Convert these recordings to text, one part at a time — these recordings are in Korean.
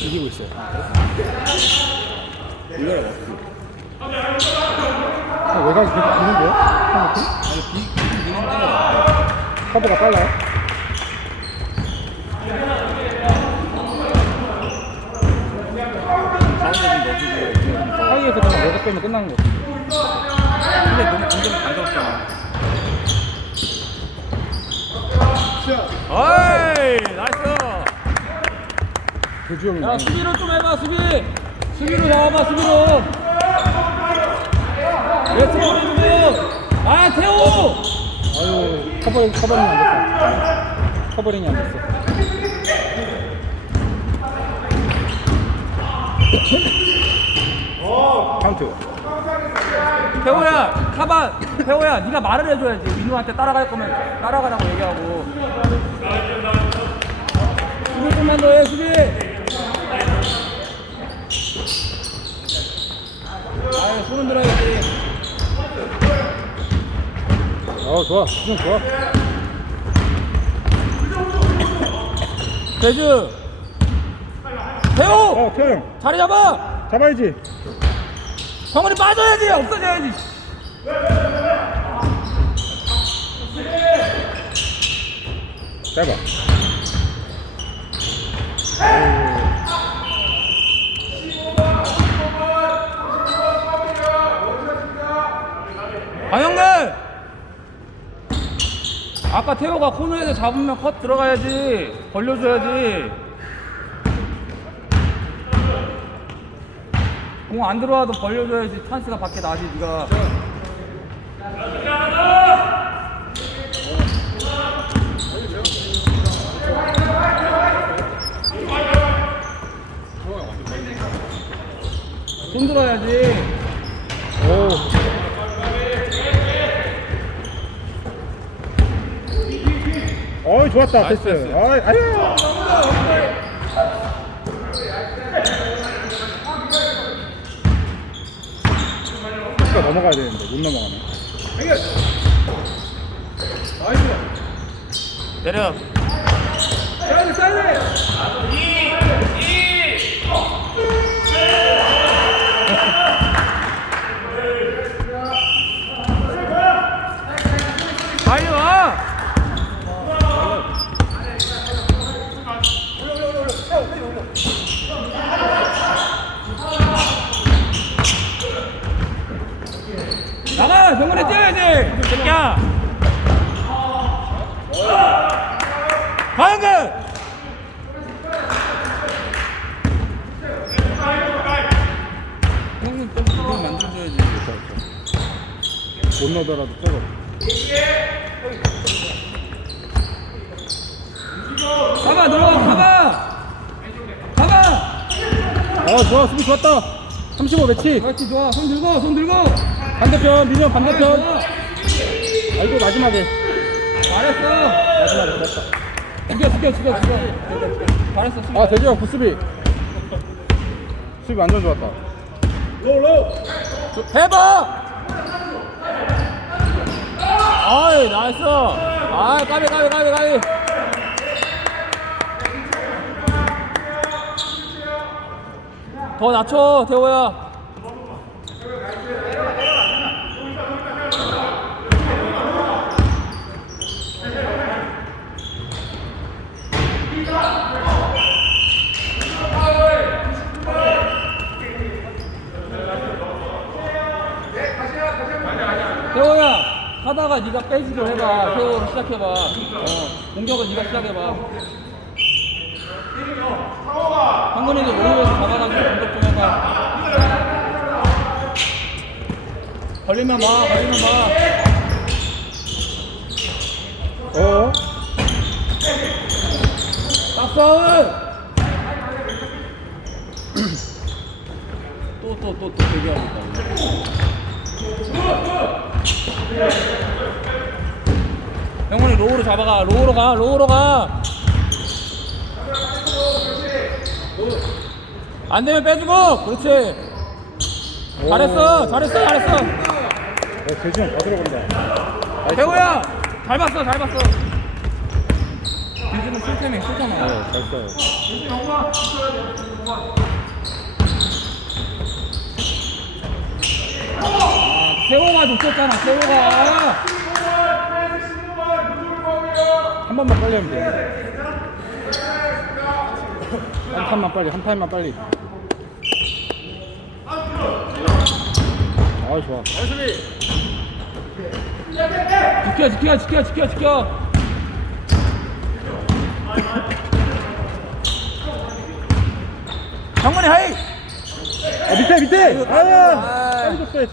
이기고 있어요. 이거라 외곽이 계속 비는데요? 아니 비는데 카드가 빨라요? 가운데 좀 넣어주고 사이에서 그냥 외곽 빼면 끝나는 거 같아. 근데 너무 공격이 간지럽잖아. 어이 나이스. 대주 형이 야, 수비로 좀 해봐, 수비로 나와봐, 수비로. 레트로. 아, 태호! 아유 커버링이 안 됐어. 커버링이 안 됐어. 카운트. 태호야, 카반. 태호야, 네가 말을 해줘야지. 민우한테 따라갈 거면 따라가라고 얘기하고. 수비 좀만 더 해, 수비. 아유, 손은 들어야지. 좋아. 수준 좋아. 대주. 태호! 태호 형. 자리 잡아! 잡아야지. 성훈이 빠져야지! 없어져야지! 짧아. 방영근! 아까 태호가 코너에서 잡으면 컷 들어가야지. 벌려줘야지. 공 안 들어와도 벌려줘야지. 찬스가 밖에 나지, 니가. 손 들어야지. 좋았다. 패스. 아유. 패스가 넘어가야 되는데 못 넘어가네. 내려. 빨리 와! 나가! 병원에 뛰어야지! 새끼야! 강근! 형님 좀 그걸 만들어줘야지. 못 넣더라도 저거. 가봐! 들어가! 가봐! 좋아. 수비 좋았다. 35 매치. 그렇지 좋아! 손 들고! 반대편 민영 반대편. 좋아. 아이고 마지막에. 잘했어. 마지막에 됐다. 죽여. 잘했어. 수비. 아 대지형 굿수비. 수비 완전 좋았다. 해봐. 아이 나이스. 아 까비. 더 낮춰 태호야. 태호야 하다가 네가 빼주기로 해봐. 태호로 시작해봐. 공격은 네가 시작해봐. 한근이도 모르면서 잡아가지고 공격 좀 해봐. 걸리면 봐. 어? 박사은 또 대기하고 있다. 형원이 로우로 잡아가. 로우로 가. 안 되면 빼주고. 그렇지. 잘했어. 대지형 다 들어간다. 태호야 잘 봤어. 빈지는 실템이 싫잖아. 네, 잘 써요. 태호가 놓쳤잖아. 태호가. 한 번만 빨리 하면 돼. 한 타임만 빨리. 아 좋아. 지켜. 장문이 하이. 밑에. 아. 빨리 줬어야지.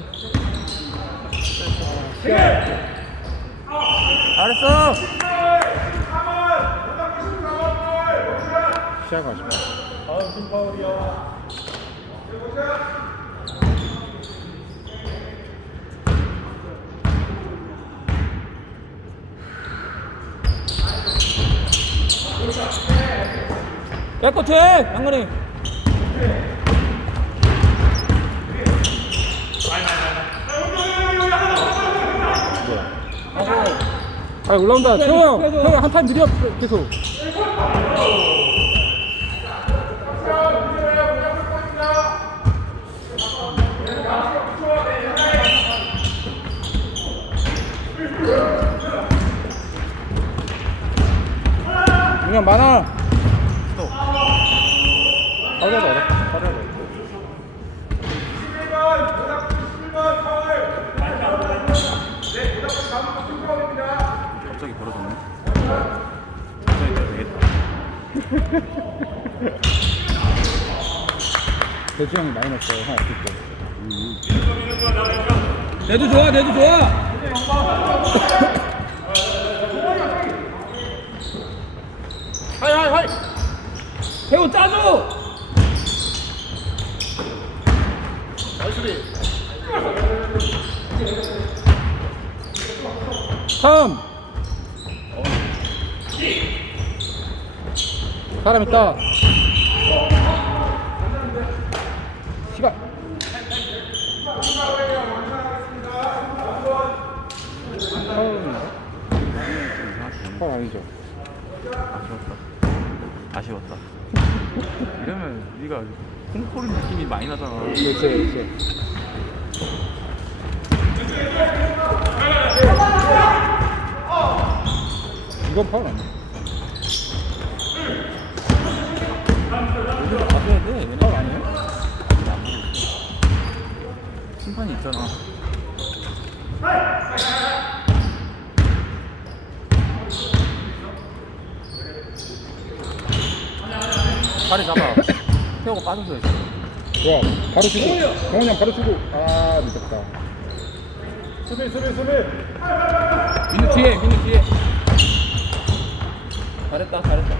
잘했어. 시야가 아쉽다. 깨끗해. 장문이. 아 올라온다. 태호 해줘. 형 한 타임 느려 계속. 그냥 많아. 빠져도 어렵다. 갑자기 벌어졌네. 갑자기 되겠다. 대지 형이 많이 넣었어요. 형 없을 때. 내도 좋아. 하이. 태호 짜줘. 삼. 사람 있다. 시간. 파울인가? 파울 아니죠? 아쉬웠다. 이러면 네가 콩코르 느낌이 많이 나잖아. 그렇지. 이건 파울 아니야? 여기로 가져야 돼. 파울 아니야? 심판이 있잖아. 다리 잡아. 태호가 빠져줘야지. 좋아. 바로 주고. 경원이 형 바로 주고. 아 늦었다. 수비. 민우 뒤에. 잘했다. 잘 나갔다.